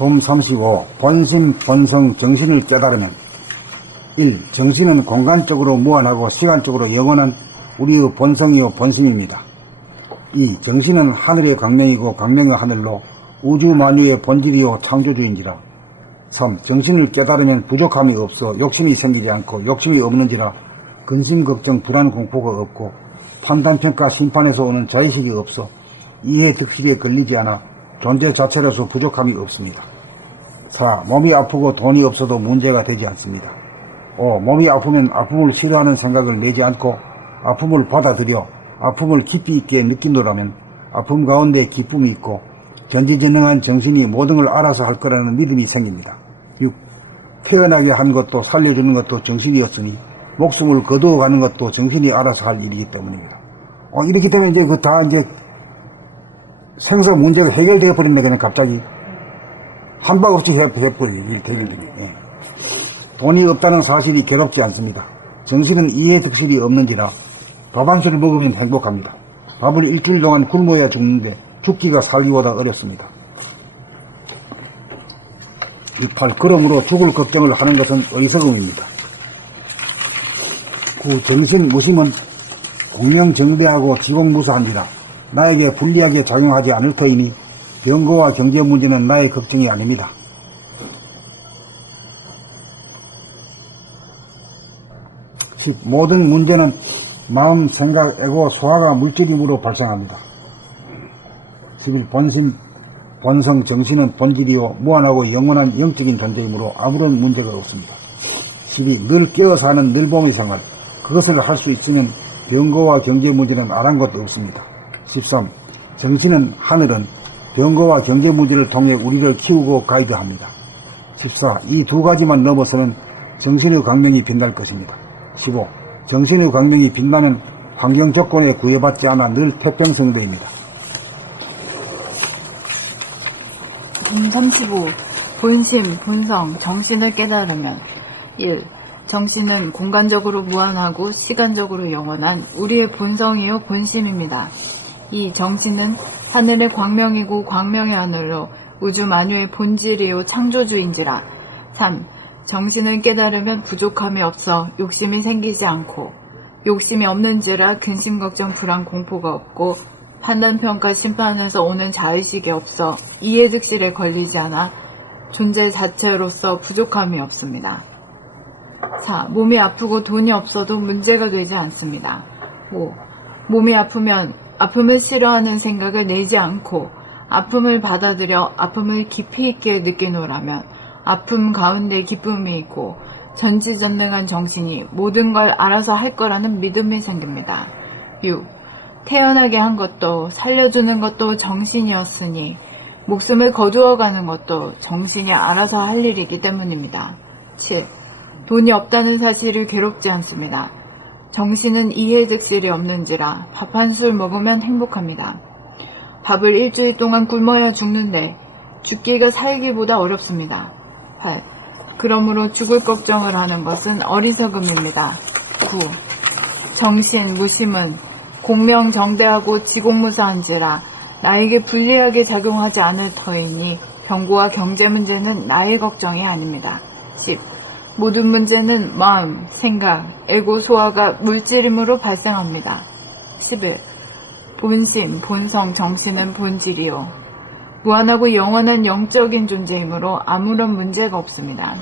봄 35. 본심, 본성, 정신을 깨달으면 1. 정신은 공간적으로 무한하고 시간적으로 영원한 우리의 본성이요 본심입니다. 2. 정신은 하늘의 광명이고 광명의 하늘로 우주 만유의 본질이요 창조주인지라. 3. 정신을 깨달으면 부족함이 없어 욕심이 생기지 않고 욕심이 없는지라 근심, 걱정, 불안, 공포가 없고 판단, 평가, 심판에서 오는 자의식이 없어 이해, 득실에 걸리지 않아 존재 자체로서 부족함이 없습니다. 4. 몸이 아프고 돈이 없어도 문제가 되지 않습니다. 5. 몸이 아프면 아픔을 싫어하는 생각을 내지 않고 아픔을 받아들여 아픔을 깊이 있게 느낀다면 아픔 가운데 기쁨이 있고 전지전능한 정신이 모든 걸 알아서 할 거라는 믿음이 생깁니다. 6. 태어나게 한 것도 살려주는 것도 정신이었으니 목숨을 거두어가는 것도 정신이 알아서 할 일이기 때문입니다. 이렇기 때문에 이제 다 이제 생사 문제가 해결되어 버린다 그냥 갑자기 한 방 없이 해버리기 되길래. 예. 돈이 없다는 사실이 괴롭지 않습니다. 정신은 이해 득실이 없는지라 밥 한 술을 먹으면 행복합니다. 밥을 일주일 동안 굶어야 죽는데 죽기가 살기보다 어렵습니다. 68. 그러므로 죽을 걱정을 하는 것은 어리석음입니다. 9. 정신 무심은 공명정대하고 지공무사한지라 나에게 불리하게 작용하지 않을 터이니 병거와 경제 문제는 나의 걱정이 아닙니다. 10. 모든 문제는 마음, 생각, 에고, 소화가 물질임으로 발생합니다. 11. 본심, 본성, 정신은 본질이요 무한하고 영원한 영적인 존재이므로 아무런 문제가 없습니다. 12. 늘 깨어 사는 늘봄의 생활, 그것을 할 수 있으면 병거와 경제 문제는 아란 것도 없습니다. 13. 정신은 하늘은 병거와 경제 문제를 통해 우리를 키우고 가이드합니다. 14. 이 두 가지만 넘어서는 정신의 광명이 빛날 것입니다. 15. 정신의 광명이 빛나면 환경 조건에 구애받지 않아 늘 태평성대입니다. 35. 본심, 본성, 정신을 깨달으면 1. 정신은 공간적으로 무한하고 시간적으로 영원한 우리의 본성이요 본심입니다. 2. 정신은 하늘의 광명이고 광명의 하늘로 우주 만유의 본질이요 창조주인지라. 3. 정신을 깨달으면 부족함이 없어 욕심이 생기지 않고 욕심이 없는지라 근심, 걱정, 불안, 공포가 없고 판단, 평가, 심판에서 오는 자의식이 없어 이해득실에 걸리지 않아 존재 자체로서 부족함이 없습니다. 4. 몸이 아프고 돈이 없어도 문제가 되지 않습니다. 5. 몸이 아프면 아픔을 싫어하는 생각을 내지 않고 아픔을 받아들여 아픔을 깊이 있게 느끼노라면 아픔 가운데 기쁨이 있고 전지전능한 정신이 모든 걸 알아서 할 거라는 믿음이 생깁니다. 6. 태어나게 한 것도 살려주는 것도 정신이었으니 목숨을 거두어가는 것도 정신이 알아서 할 일이기 때문입니다. 7. 돈이 없다는 사실을 괴롭지 않습니다. 정신은 이해득실이 없는지라 밥 한 술 먹으면 행복합니다. 밥을 일주일 동안 굶어야 죽는데 죽기가 살기보다 어렵습니다. 8. 그러므로 죽을 걱정을 하는 것은 어리석음입니다. 9. 정신, 무심은 공명정대하고 지공무사한지라 나에게 불리하게 작용하지 않을 터이니 병고와 경제 문제는 나의 걱정이 아닙니다. 10. 모든 문제는 마음, 생각, 에고, 소화가 물질임으로 발생합니다. 11. 본심, 본성, 정신은 본질이요 무한하고 영원한 영적인 존재이므로 아무런 문제가 없습니다.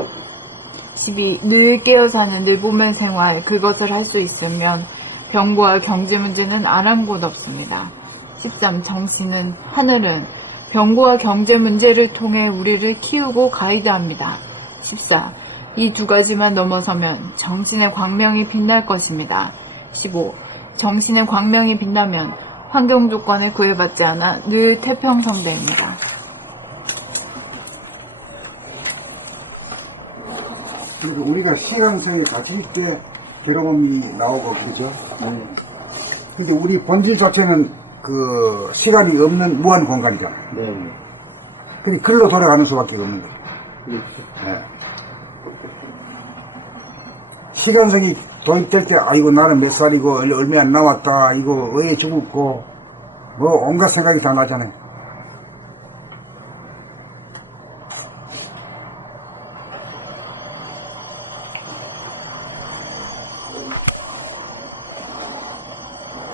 12. 늘 깨어 사는 늘봄의 생활, 그것을 할 수 있으면 병고와 경제 문제는 아랑곳 없습니다. 13. 정신은, 하늘은 병고와 경제 문제를 통해 우리를 키우고 가이드합니다. 14. 이 두 가지만 넘어서면 정신의 광명이 빛날 것입니다. 15. 정신의 광명이 빛나면 환경 조건에 구애받지 않아 늘 태평성대입니다. 그리고 우리가 시간성이 가질 때 괴로움이 나오고 그러죠. 근데 우리 본질 자체는 그 시간이 없는 무한 공간이잖아. 근데 글로 돌아가는 수밖에 없는 거죠. 네. 시간성이 도입될 때 이거 나는 몇 살이고 얼마 안 남았다, 이거 왜 죽었고 뭐 온갖 생각이 다 나잖아요.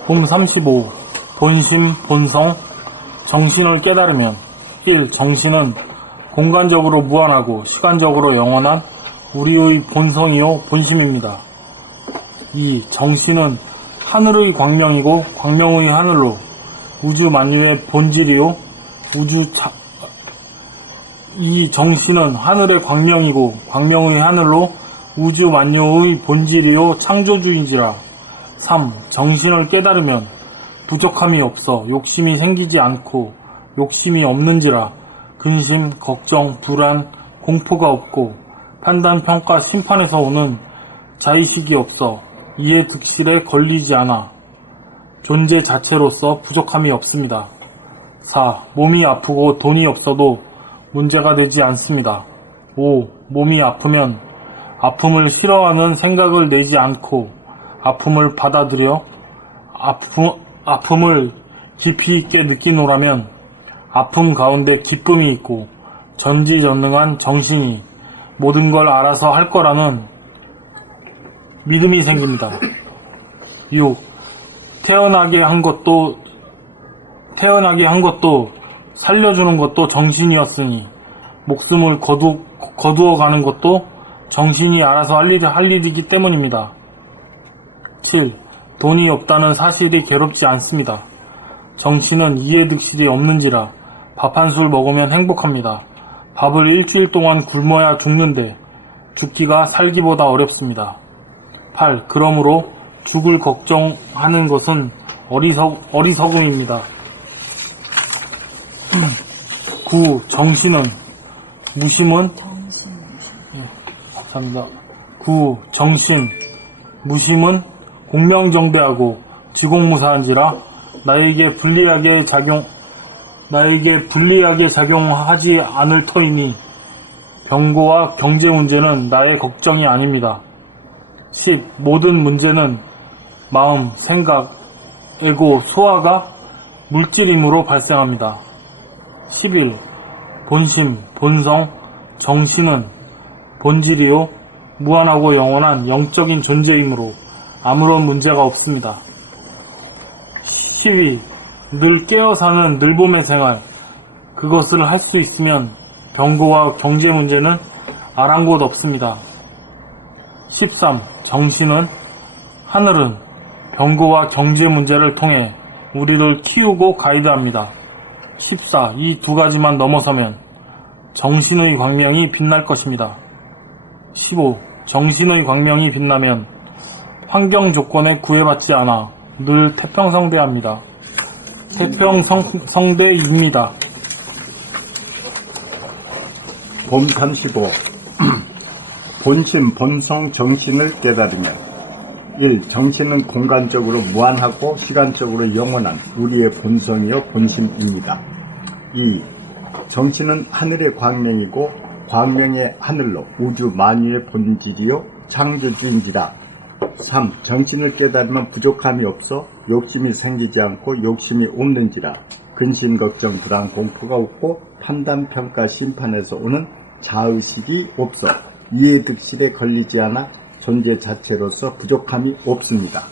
봄 35. 본심, 본성, 정신을 깨달으면 1. 정신은 공간적으로 무한하고 시간적으로 영원한 우리의 본성이요 본심입니다. 2. 정신은 하늘의 광명이고 광명의 하늘로 우주 만유의 본질이요 이 정신은 하늘의 광명이고 광명의 하늘로 우주 만유의 본질이요 창조주인지라. 3. 정신을 깨달으면 부족함이 없어 욕심이 생기지 않고 욕심이 없는지라. 근심, 걱정, 불안, 공포가 없고 판단, 평가, 심판에서 오는 자의식이 없어 이해 득실에 걸리지 않아 존재 자체로서 부족함이 없습니다. 4. 몸이 아프고 돈이 없어도 문제가 되지 않습니다. 5. 몸이 아프면 아픔을 싫어하는 생각을 내지 않고 아픔을 받아들여 아픔을 깊이 있게 느끼노라면 아픔 가운데 기쁨이 있고 전지전능한 정신이 모든 걸 알아서 할 거라는 믿음이 생깁니다. 6. 태어나게 한 것도 살려주는 것도 정신이었으니 목숨을 거두어 가는 것도 정신이 알아서 할 일이기 때문입니다. 7. 돈이 없다는 사실이 괴롭지 않습니다. 정신은 이해득실이 없는지라 밥 한 술 먹으면 행복합니다. 밥을 일주일 동안 굶어야 죽는데 죽기가 살기보다 어렵습니다. 8. 그러므로 죽을 걱정하는 것은 어리석음입니다. 9. 정신은 무심은 감사합니다. 9. 정신 무심은 공명정대하고 지공무사한지라 나에게 불리하게 작용하지 않을 터이니 병고와 경제 문제는 나의 걱정이 아닙니다. 10. 모든 문제는 마음, 생각, 에고, 소화가 물질임으로 발생합니다. 11. 본심, 본성, 정신은 본질이요 무한하고 영원한 영적인 존재이므로 아무런 문제가 없습니다. 12. 늘 깨어 사는 늘봄의 생활, 그것을 할 수 있으면 병고와 경제 문제는 아랑곳 없습니다. 13. 정신은 하늘은 병고와 경제 문제를 통해 우리를 키우고 가이드합니다. 14. 이 두 가지만 넘어서면 정신의 광명이 빛날 것입니다. 15. 정신의 광명이 빛나면 환경 조건에 구애받지 않아 늘 태평성대합니다. 태평성대입니다. 봄 35. 본심, 본성, 정신을 깨달으면 1. 정신은 공간적으로 무한하고 시간적으로 영원한 우리의 본성이요 본심입니다. 2. 정신은 하늘의 광명이고 광명의 하늘로 우주 만유의 본질이요 창조주인지라. 3. 정신을 깨달으면 부족함이 없어 욕심이 생기지 않고 욕심이 없는지라. 근심, 걱정, 불안, 공포가 없고 판단, 평가, 심판에서 오는 자의식이 없어 이해득실에 걸리지 않아 존재 자체로서 부족함이 없습니다.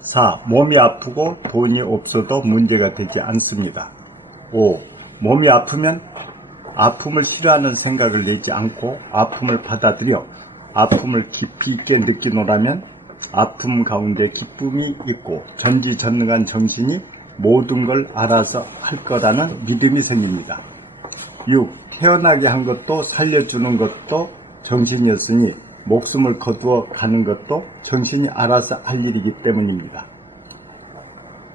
4. 몸이 아프고 돈이 없어도 문제가 되지 않습니다. 5. 몸이 아프면 아픔을 싫어하는 생각을 내지 않고 아픔을 받아들여 아픔을 깊이 있게 느끼노라면 아픔 가운데 기쁨이 있고 전지전능한 정신이 모든 걸 알아서 할 거라는 믿음이 생깁니다. 6. 태어나게 한 것도 살려주는 것도 정신이었으니 목숨을 거두어 가는 것도 정신이 알아서 할 일이기 때문입니다.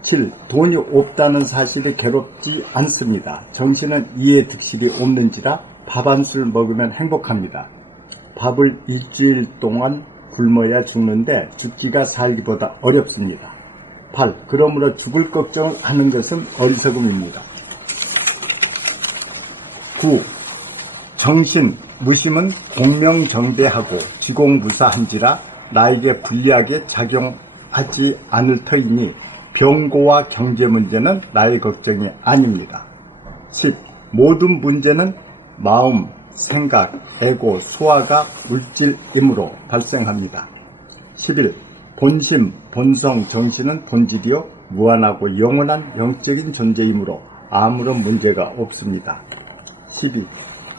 7. 돈이 없다는 사실이 괴롭지 않습니다. 정신은 이해득실이 없는지라 밥 한 술 먹으면 행복합니다. 밥을 일주일 동안 굶어야 죽는데 죽기가 살기보다 어렵습니다. 8. 그러므로 죽을 걱정을 하는 것은 어리석음입니다. 9. 정신, 무심은 공명정대하고 지공무사한지라 나에게 불리하게 작용하지 않을 터이니 병고와 경제 문제는 나의 걱정이 아닙니다. 10. 모든 문제는 마음, 생각, 에고, 소화가 물질이므로 발생합니다. 11. 본심, 본성, 정신은 본질이요 무한하고 영원한 영적인 존재이므로 아무런 문제가 없습니다. 12.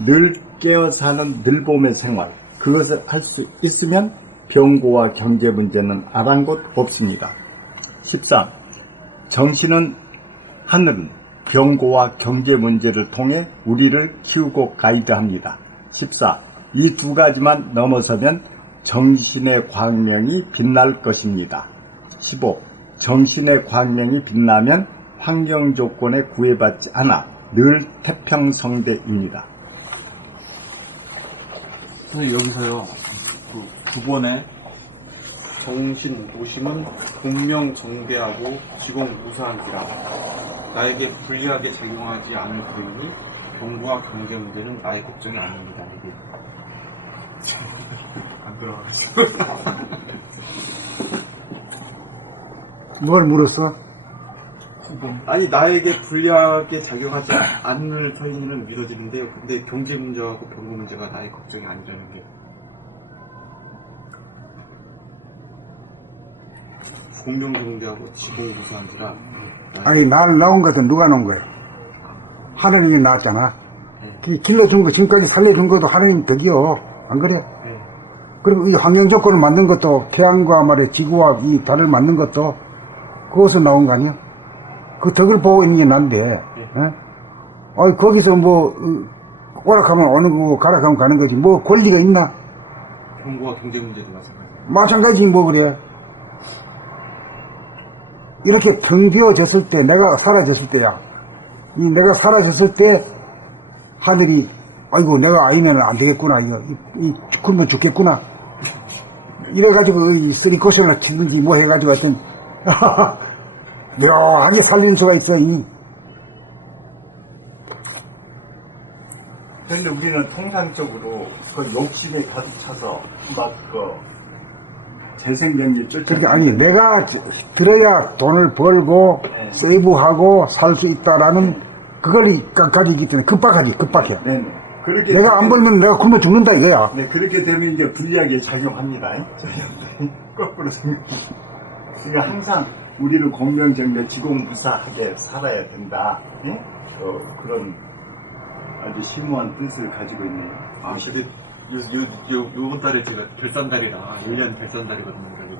늘 깨어 사는 늘봄의 생활, 그것을 할 수 있으면 병고와 경제 문제는 아랑곳 없습니다. 13. 정신은 하늘은 병고와 경제 문제를 통해 우리를 키우고 가이드합니다. 14. 이 두 가지만 넘어서면 정신의 광명이 빛날 것입니다. 15. 정신의 광명이 빛나면 환경 조건에 구애받지 않아 늘 태평성대입니다. 선생님 여기서요 두 번에 정신 오심은 공명정대하고 지공무사한지라 나에게 불리하게 작용하지 않을 터이니 경부와 경제 문제는 나의 걱정이 아닙니다. 이게 안 들어가겠어. 뭘 물었어? 아니 나에게 불리하게 작용하지 않을 터이니는 믿어지는데요. 근데 경제 문제하고 병고 문제가 나의 걱정이 아니라는 게 공명정대하고 지공무사한지라 아니, 날 나온 것은 누가 놓은 거야? 하느님이 낳았잖아. 길러준 거, 지금까지 살려준 것도 하느님 덕이요. 안 그래? 네. 그리고 이 환경 조건을 만든 것도, 태양과 말에 지구와 이 달을 만든 것도, 그것서 나온 거 아니야? 그 덕을 보고 있는 게 난데, 거기서 뭐, 오락하면 오는 거고, 가락하면 가는 거지. 뭐, 권리가 있나? 병고와 경제 문제도 마찬가지예요. 마찬가지, 뭐, 그래. 이렇게 텅 비어졌을 때, 내가 사라졌을 때야. 내가 사라졌을 때, 하늘이, 아이고, 내가 아니면 안 되겠구나. 굶어 죽겠구나. 이래가지고, 이 쓰리 고생을 치든지 뭐 해가지고 하여튼, 묘하게 살리는 수가 있어, 그런데 우리는 통상적으로 그 욕심에 가득 차서 재생경기 그러니까 아니, 내가 들어야 돈을 벌고, 세이브하고 살 수 있다라는 그걸 가지기 때문에 급박해. 네. 그렇게 내가 안 벌면 내가 굶어 죽는다 이거야. 네, 그렇게 되면 이제 불리하게 작용합니다. 저희한테 거꾸로 생각합니다. 그러니까 항상 우리는 공명정대 지공무사하게 살아야 된다. 예? 그런 아주 심오한 뜻을 가지고 있네요. 아, 근데 요번 달에 제가 결산달이라 1년 결산달이거든요. 그래서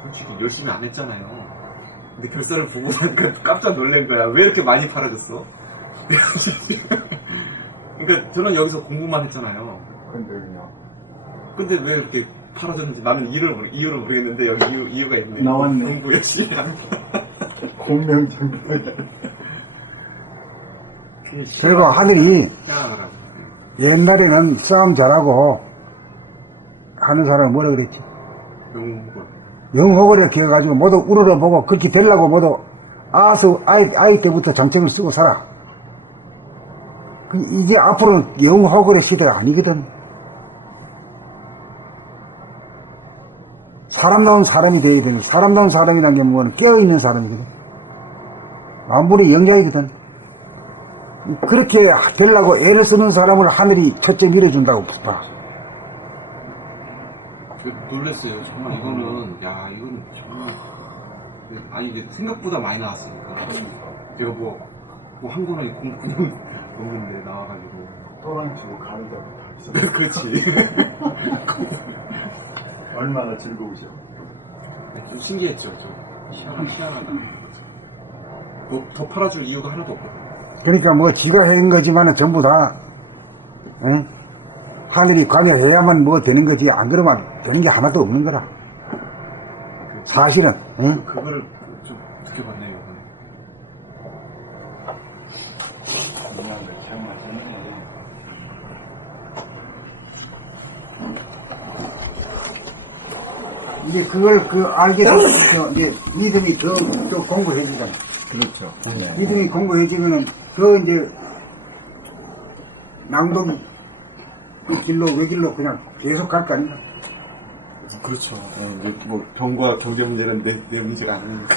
솔직히 열심히 안 했잖아요. 근데 결산을 보고 나니까 깜짝 놀란 거야. 왜 이렇게 많이 팔아줬어? 그러니까 저는 여기서 공부만 했잖아요. 근데 왜 이렇게 팔아줬는지 나는 이유를 모르겠는데 여기 이유가 있네. 나왔네. 공부 열심히 합니다. 공명정대. 그리고 하늘이 희한하더라고요. 옛날에는 싸움 잘하고 하는 사람은 뭐라 그랬지? 영국을. 영호를 이렇게 해가지고 모두 우러러보고 그렇게 되려고 모두 아이 때부터 정책을 쓰고 살아. 이제 앞으로는 영호글의 시대가 아니거든. 사람다운 사람이 되어야 되는, 사람다운 사람이라는 게 뭐는 깨어있는 사람이거든. 아무리 영자이거든. 그렇게 되려고 애를 쓰는 사람을 하늘이 첫째 밀어준다고 봐. 놀랐어요. 정말 이거는 이건 정말 아니 이게 생각보다 많이 나왔으니까 제가 뭐 한 권을 그냥 놓는데 나와가지고 또랑 주고 가는데 그렇지. 얼마나 즐거우셔. 좀 신기했죠. 희한하다. 뭐 더 팔아줄 이유가 하나도 없거든. 그러니까 뭐 지가 한 거지만은 전부 다, 하늘이 관여해야만 뭐 되는 거지. 안 그러면 되는 게 하나도 없는 거라. 사실은, 그거를 좀 느껴봤네요. 이제 그걸 알게 되면 이제 믿음이 더 공부해지잖아. 그렇죠. 믿음이 공부해지면은 더 이제 낭동 이 길로 외길로 그냥 계속 갈 거 아니야. 그렇죠. 뭐 병과 경제 문제는 내 문제가 아니니까.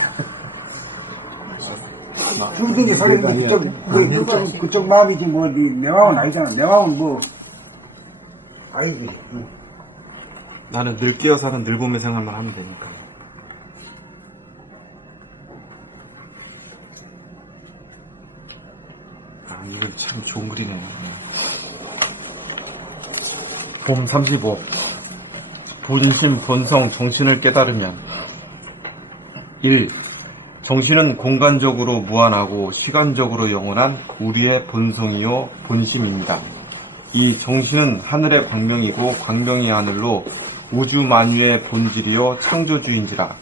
충분히 사람이 그쪽 마음이지 뭐 내 마음은 아니잖아. 내 마음은 뭐 아니지. 나는 늘 깨어 사는 늘봄의 생활만 하면 되니까. 아, 이건 참 좋은 글이네요. 봄 35. 본심, 본성, 정신을 깨달으면 1. 정신은 공간적으로 무한하고 시간적으로 영원한 우리의 본성이요 본심입니다. 2. 정신은 하늘의 광명이고 광명이 하늘로 우주 만유의 본질이요 창조주인지라.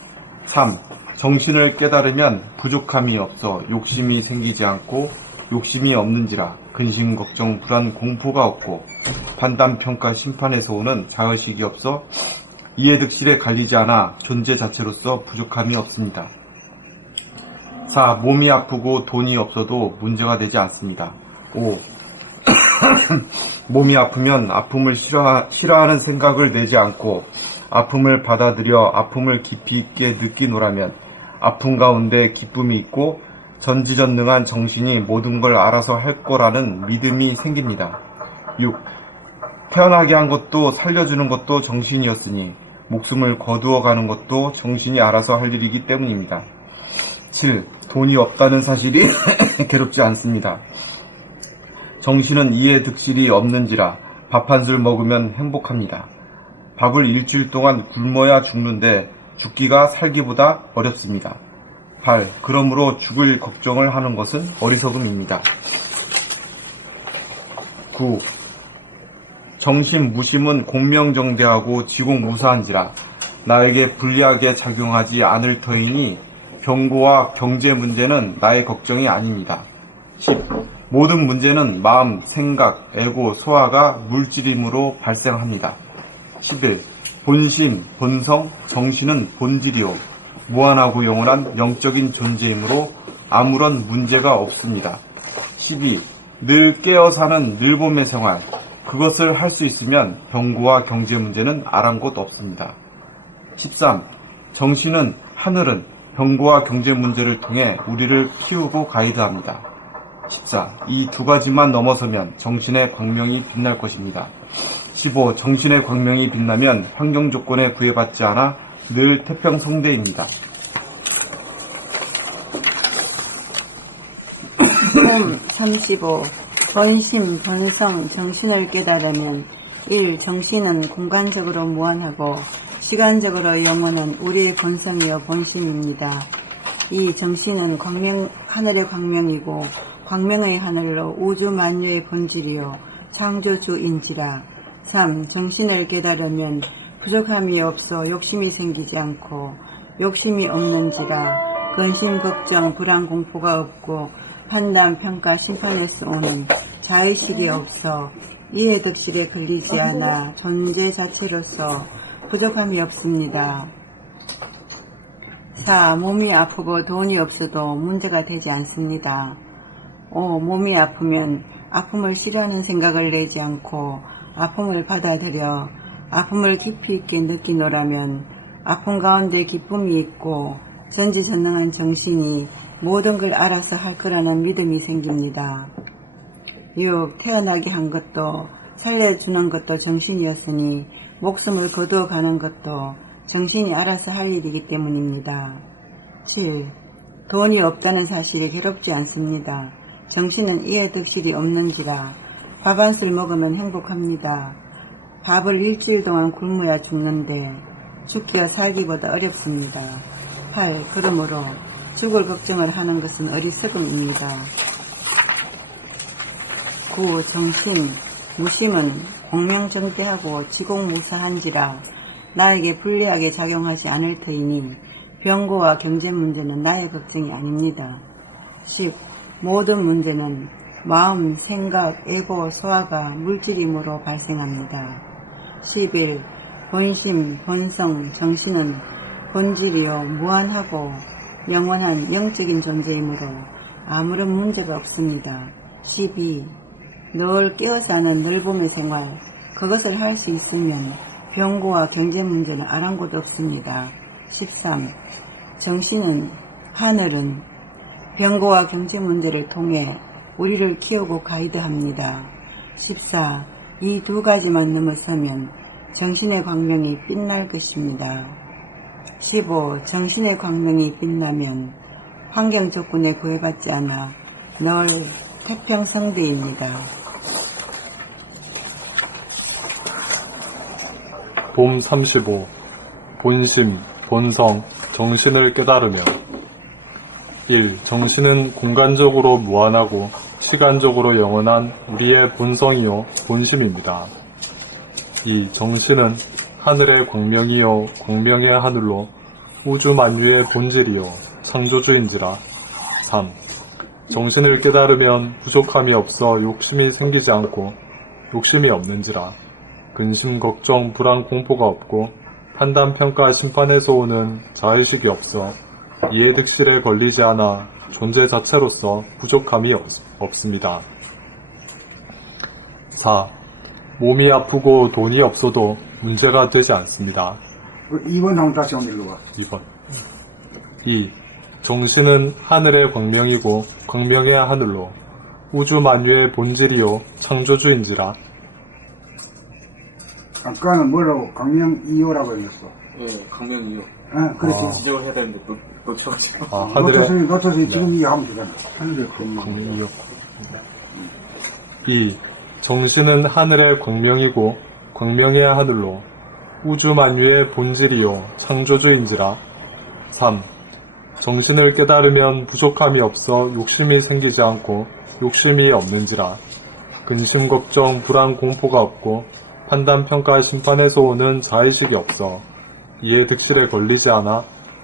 3. 정신을 깨달으면 부족함이 없어 욕심이 생기지 않고 욕심이 없는지라. 근심, 걱정, 불안, 공포가 없고 판단, 평가, 심판에서 오는 자의식이 없어 이해득실에 갈리지 않아 존재 자체로서 부족함이 없습니다. 4. 몸이 아프고 돈이 없어도 문제가 되지 않습니다. 5. 몸이 아프면 아픔을 싫어하는 생각을 내지 않고 아픔을 받아들여 아픔을 깊이 있게 느끼노라면 아픔 가운데 기쁨이 있고 전지전능한 정신이 모든 걸 알아서 할 거라는 믿음이 생깁니다. 6. 태어나게 한 것도 살려주는 것도 정신이었으니 목숨을 거두어 가는 것도 정신이 알아서 할 일이기 때문입니다. 7. 돈이 없다는 사실이 괴롭지 않습니다. 정신은 이해 득실이 없는지라 밥 한 술 먹으면 행복합니다. 밥을 일주일 동안 굶어야 죽는데 죽기가 살기보다 어렵습니다. 8. 그러므로 죽을 걱정을 하는 것은 어리석음입니다. 9. 정심, 무심은 공명정대하고 지공무사한지라 나에게 불리하게 작용하지 않을 터이니 병고와 경제 문제는 나의 걱정이 아닙니다. 10. 모든 문제는 마음, 생각, 애고, 소화가 물질임으로 발생합니다. 11. 본심, 본성, 정신은 본질이요 무한하고 영원한 영적인 존재이므로 아무런 문제가 없습니다. 12. 늘 깨어 사는 늘봄의 생활, 그것을 할 수 있으면 병고와 경제 문제는 아랑곳 없습니다. 13. 정신은 하늘은 병고와 경제 문제를 통해 우리를 키우고 가이드합니다. 14. 이 두 가지만 넘어서면 정신의 광명이 빛날 것입니다. 15. 정신의 광명이 빛나면 환경 조건에 구애받지 않아 늘 태평성대입니다. 봄 35. 본심, 본성, 정신을 깨달으면 1. 정신은 공간적으로 무한하고 시간적으로 영원한 우리의 본성이요 본심입니다. 2. 정신은 하늘의 광명이고 광명의 하늘로 우주 만유의 본질이요 창조주인지라. 3. 정신을 깨달으면 부족함이 없어 욕심이 생기지 않고 욕심이 없는지라. 근심, 걱정, 불안, 공포가 없고 판단, 평가, 심판에서 오는 자의식이 없어 이해득실에 걸리지 않아 존재 자체로서 부족함이 없습니다. 4. 몸이 아프고 돈이 없어도 문제가 되지 않습니다. 5. 몸이 아프면 아픔을 싫어하는 생각을 내지 않고 아픔을 받아들여 아픔을 깊이 있게 느끼노라면 아픔 가운데 기쁨이 있고 전지전능한 정신이 모든 걸 알아서 할 거라는 믿음이 생깁니다. 6. 태어나게 한 것도 살려주는 것도 정신이었으니 목숨을 거두어 가는 것도 정신이 알아서 할 일이기 때문입니다. 7. 돈이 없다는 사실이 괴롭지 않습니다. 정신은 이해득실이 없는지라 밥 한 술 먹으면 행복합니다. 밥을 일주일 동안 굶어야 죽는데 죽기가 살기보다 어렵습니다. 8. 그러므로 죽을 걱정을 하는 것은 어리석음입니다. 9. 정신, 무심은 공명정대하고 지공무사한지라 나에게 불리하게 작용하지 않을 터이니 병고와 경제 문제는 나의 걱정이 아닙니다. 10. 모든 문제는 마음, 생각, 애고, 소화가 물질임으로 발생합니다. 11. 본심, 본성, 정신은 본질이요 무한하고 영원한 영적인 존재이므로 아무런 문제가 없습니다. 12. 늘 깨어 사는 늘봄의 생활, 그것을 할 수 있으면 병고와 경제 문제는 아랑곳 없습니다. 13. 정신은 하늘은 병고와 경제 문제를 통해 우리를 키우고 가이드합니다. 14. 이 두 가지만 넘어서면 정신의 광명이 빛날 것입니다. 15. 정신의 광명이 빛나면 환경 조건에 구애받지 않아 늘 태평성대입니다. 봄 35. 본심, 본성, 정신을 깨달으며 1. 정신은 공간적으로 무한하고 시간적으로 영원한 우리의 본성이요 본심입니다. 2. 정신은 하늘의 광명이요 광명의 하늘로 우주 만유의 본질이요 창조주인지라. 3. 정신을 깨달으면 부족함이 없어 욕심이 생기지 않고 욕심이 없는지라. 근심, 걱정, 불안, 공포가 없고 판단, 평가, 심판에서 오는 자의식이 없어 이해득실에 걸리지 않아 존재 자체로서 부족함이 없습니다. 4. 몸이 아프고 돈이 없어도 문제가 되지 않습니다. 2번 한번 다시 한번 읽어봐. 2번. 2. 정신은 하늘의 광명이고 광명의 하늘로 우주 만유의 본질이요 창조주인지라. 아까는 뭐라고 강명 2호라고 했어. 예, 강명이요. 그렇지. 지적을 해야 되는데 놓쳐가지고. 놓쳐서 지금 이거 하면 되잖아. 하늘의 광명. 광명이요. 2. 정신은 하늘의 광명이고 광명의 하늘로 우주 만유의 본질이요 창조주인지라. 3. 정신을 깨달으면 부족함이 없어 욕심이 생기지 않고 욕심이 없는지라. 근심, 걱정, 불안, 공포가 없고 판단, 평가, 심판에서 오는 자의식이 없어 이해득실에 걸리지 않아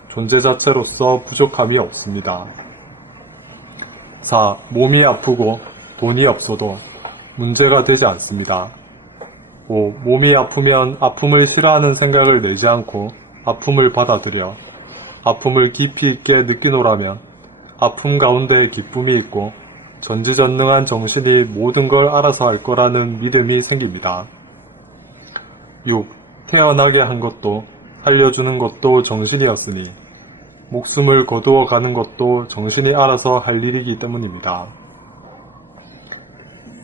존재 자체로서 부족함이 없습니다. 4. 몸이 아프고 돈이 없어도 문제가 되지 않습니다. 5. 몸이 아프면 아픔을 싫어하는 생각을 내지 않고 아픔을 받아들여 아픔을 깊이 있게 느끼노라면 아픔 가운데 기쁨이 있고 전지전능한 정신이 모든 걸 알아서 할 거라는 믿음이 생깁니다. 6. 태어나게 한 것도 살려주는 것도 정신이었으니 목숨을 거두어 가는 것도 정신이 알아서 할 일이기 때문입니다.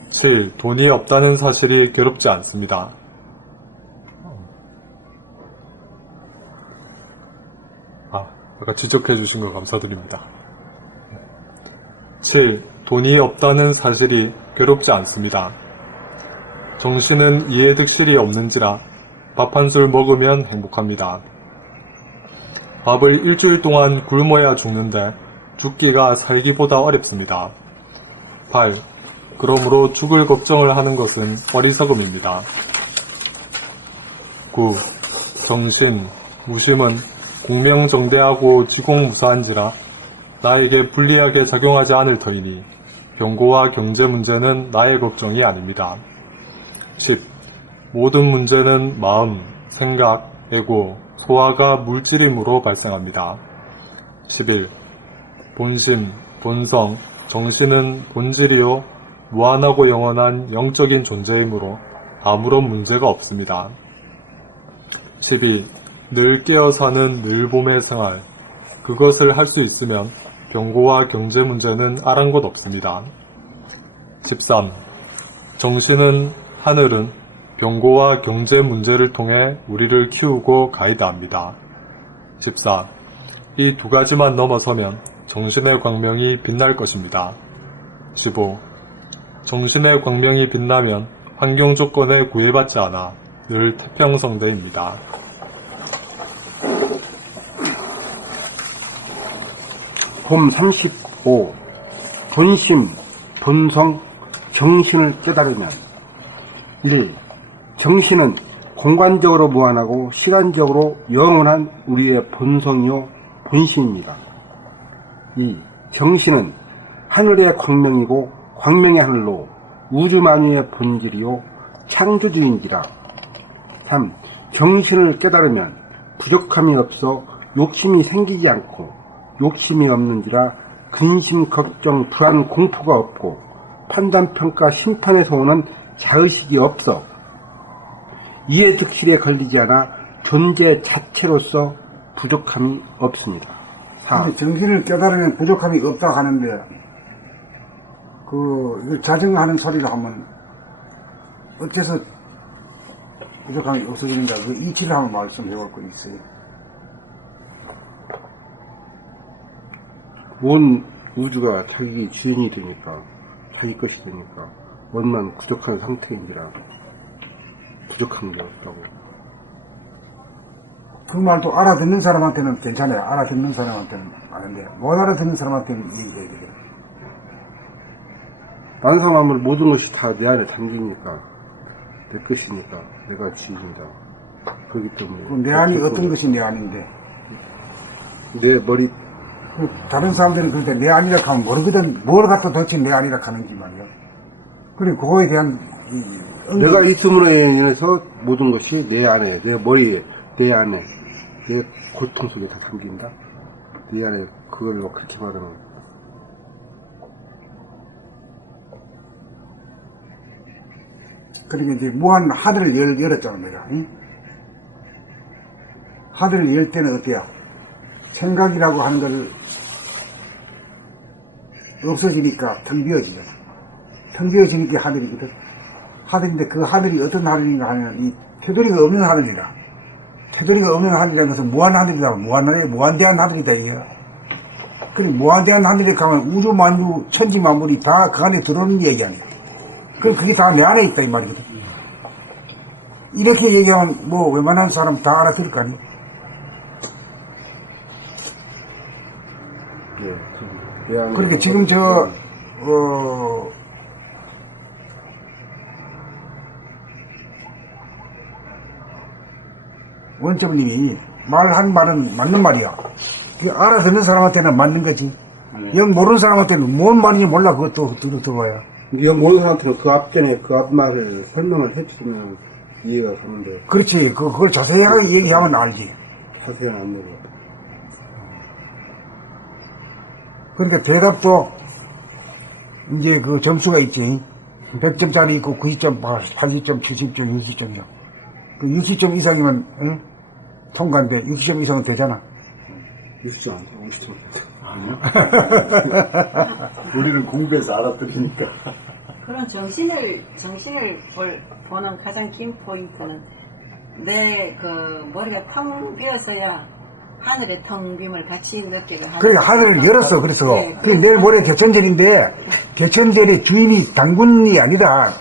7. 돈이 없다는 사실이 괴롭지 않습니다. 아까 지적해 주신 거 감사드립니다. 7. 돈이 없다는 사실이 괴롭지 않습니다. 정신은 이해득실이 없는지라 밥 한 술 먹으면 행복합니다. 밥을 일주일 동안 굶어야 죽는데 죽기가 살기보다 어렵습니다. 8. 그러므로 죽을 걱정을 하는 것은 어리석음입니다. 9. 정신, 무심은 공명정대하고 지공무사한지라 나에게 불리하게 작용하지 않을 터이니 병고와 경제 문제는 나의 걱정이 아닙니다. 10. 모든 문제는 마음, 생각, 에고, 소화가 물질임으로 발생합니다. 11. 본심, 본성, 정신은 본질이요 무한하고 영원한 영적인 존재이므로 아무런 문제가 없습니다. 12. 늘 깨어 사는 늘 봄의 생활, 그것을 할 수 있으면 병고와 경제 문제는 아랑곳 없습니다. 13. 정신은 하늘은 병고와 경제 문제를 통해 우리를 키우고 가이드합니다. 14. 이 두 가지만 넘어서면 정신의 광명이 빛날 것입니다. 15. 정신의 광명이 빛나면 환경 조건에 구애받지 않아 늘 태평성대입니다. 봄 35. 본심, 본성, 정신을 깨달으면 1. 정신은 공간적으로 무한하고 시간적으로 영원한 우리의 본성이요 본심입니다. 2. 정신은 하늘의 광명이고 광명의 하늘로 우주 만유의 본질이요 창조주인지라. 3. 정신을 깨달으면 부족함이 없어 욕심이 생기지 않고 욕심이 없는지라 근심, 걱정, 불안, 공포가 없고 판단, 평가, 심판에서 오는 자의식이 없어 이해득실에 걸리지 않아 존재 자체로서 부족함이 없습니다. 4. 정신을 깨달으면 부족함이 없다 하는데 이거 자정하는 소리를 하면 어째서 부족함이 없어지는가, 그 이치를 한번 말씀해 볼 거 있어요. 온 우주가 자기 주인이 되니까, 자기 것이 되니까, 원만 부족한 상태인지라, 부족한 게 없다고. 그 말도 알아듣는 사람한테는 괜찮아요. 알아듣는 사람한테는 아는데, 못 알아듣는 사람한테는 얘기해야 되거든. 만사만물 모든 것이 다 내 안에 담기니까, 내 것이니까, 내가 주인이다. 그렇기 때문에. 그 내 안이 어떤 것이 내 안인데, 내 머리, 그 다른 사람들은 그럴 때 내 안이라 하면 모르거든. 뭘 갖다 덧친 내 안이라 하는지 말이야. 그리고 그거에 대한 내가 있음으로 인해서 모든 것이 내 안에, 내 머리에, 내 안에, 내 고통 속에 다 담긴다. 내 안에 그걸로 그렇게 말하면 그러니까 이제 무한 하늘을 열었잖아 내가. 응? 하늘을 열 때는 어때요? 생각이라고 하는 것을 없어지니까 텅 비어지죠. 텅 비어지니까 하늘이거든. 하늘인데 그 하늘이 어떤 하늘인가 하면 이 테두리가 없는 하늘이라. 테두리가 없는 하늘이라는 것은 무한 하늘이다. 무한대한 하늘이다 이게. 그리고 무한대한 하늘에 가면 우주 만주 천지 만물이 다 그 안에 들어오는 얘기야. 그럼 그게 다 내 안에 있다 이 말이거든. 이렇게 얘기하면 뭐 웬만한 사람 다 알아들을 거 아니야. 내 안에 그러니까 지금 원점님이 말한 말은 맞는 말이야. 알아듣는 사람한테는 맞는 거지. 영 모르는 사람한테는 뭔 말인지 몰라. 그것도 들어봐야. 영 모르는 사람한테는 그 앞전에 그 앞말을 설명을 해주면 이해가 가는데 그렇지. 그걸 자세하게 얘기하면 알지. 자세한 안무로. 그러니까 대답도 이제 그 점수가 있지. 100점짜리 있고 90점, 80점, 70점, 60점이요. 그 60점 이상이면 응? 통과인데 60점 이상은 되잖아. 60점 안 돼, 50점. 우리는 공부해서 알아들으니까. 그런 정신을 보는 가장 긴 포인트는 내 그 머리가 텅 비어서야 하늘의 텅 빔을 같이 느끼게 하는. 그래 하늘을 열었어. 그래서 예, 그게 내일 모레 개천절인데 개천절의 주인이 당군이 아니다.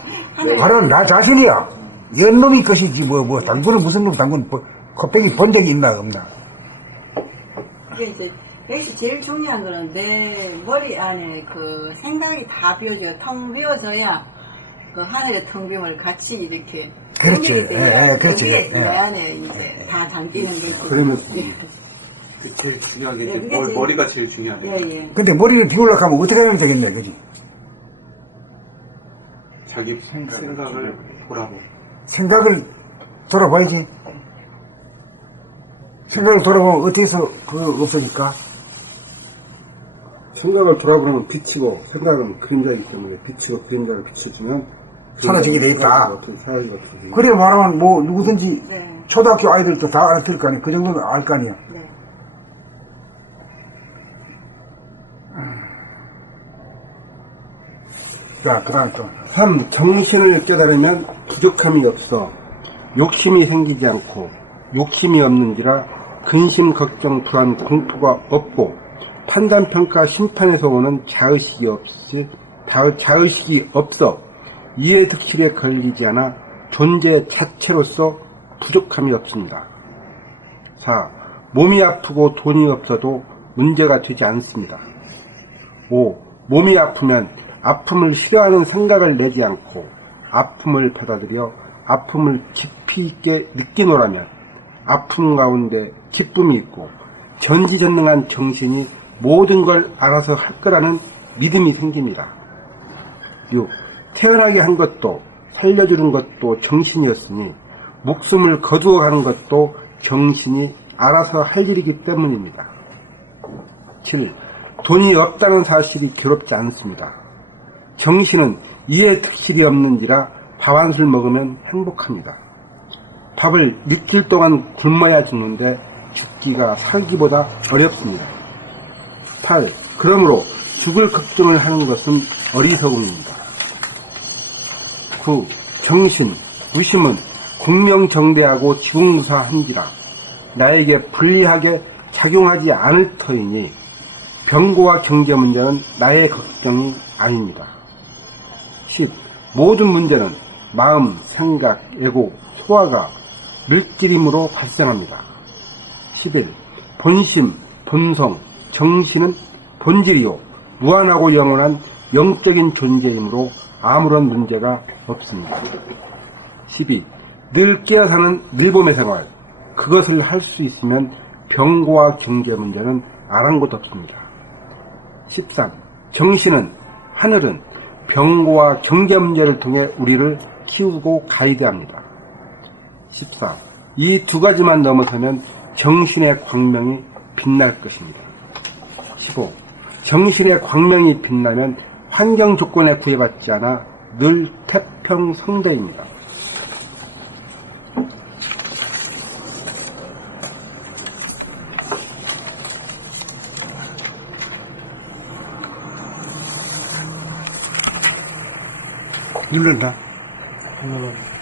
바로 나 자신이야. 연놈이 것이지 뭐 당군은 무슨 놈 당군 컵백이 본 적이 있나 없나. 이게 이제 여기서 제일 중요한 거는 내 머리 안에 그 생각이 다 비어져요. 텅 비어져야 그 하늘의 텅 빔을 같이 이렇게. 그렇지. 예, 그렇지. 그게 내 안에 이제 다 담기는 거지. 그러면서 제일 중요한 게 네, 이제 그게 제일- 머리가 제일 중요하네. 예. 근데 머리를 비우려고 하면 어떻게 하면 되겠냐 그지. 자기 생각을 보라고. 생각을 돌아봐야지. 생각을 돌아보면 어떻게 해서 그거 없어질까? 생각을 돌아보면 비치고 생각은 그림자이기 때문에 비치고 그림자를 비춰주면 사라지게 돼 있다. 사라지게 돼. 그래 말하면 뭐 누구든지 네. 초등학교 아이들도 다 알아들을 거 아니야. 그 정도는 알 거 아니야. 네. 자, 그 다음에 또. 3. 정신을 깨달으면 부족함이 없어 욕심이 생기지 않고 욕심이 없는지라 근심, 걱정, 불안, 공포가 없고 판단, 평가, 심판에서 오는 자의식이 없어 이해 득실에 걸리지 않아 존재 자체로서 부족함이 없습니다. 4. 몸이 아프고 돈이 없어도 문제가 되지 않습니다. 5. 몸이 아프면 아픔을 싫어하는 생각을 내지 않고 아픔을 받아들여 아픔을 깊이 있게 느끼노라면 아픔 가운데 기쁨이 있고 전지전능한 정신이 모든 걸 알아서 할 거라는 믿음이 생깁니다. 6. 태어나게 한 것도 살려주는 것도 정신이었으니 목숨을 거두어가는 것도 정신이 알아서 할 일이기 때문입니다. 7. 돈이 없다는 사실이 괴롭지 않습니다. 정신은 이해 특실이 없는지라 밥 한 술 먹으면 행복합니다. 밥을 느낄 동안 굶어야 죽는데 죽기가 살기보다 어렵습니다. 8. 그러므로 죽을 걱정을 하는 것은 어리석음입니다. 9. 정신, 의심은 공명정대하고 지국무사한지라 나에게 불리하게 작용하지 않을 터이니 병고와 경제 문제는 나의 걱정이 아닙니다. 10. 모든 문제는 마음, 생각, 애고, 소화가 물질임으로 발생합니다. 11. 본심, 본성, 정신은 본질이요 무한하고 영원한 영적인 존재이므로 아무런 문제가 없습니다. 12. 늘 깨어 사는 늘봄의 생활, 그것을 할 수 있으면 병고와 경제 문제는 아랑곳 없습니다. 13. 정신은, 하늘은 병고와 경제 문제를 통해 우리를 키우고 가이드합니다. 14. 이 두 가지만 넘어서면 정신의 광명이 빛날 것입니다. 15. 정신의 광명이 빛나면 환경 조건에 구애받지 않아 늘 태평성대입니다. 눌른다. 오늘은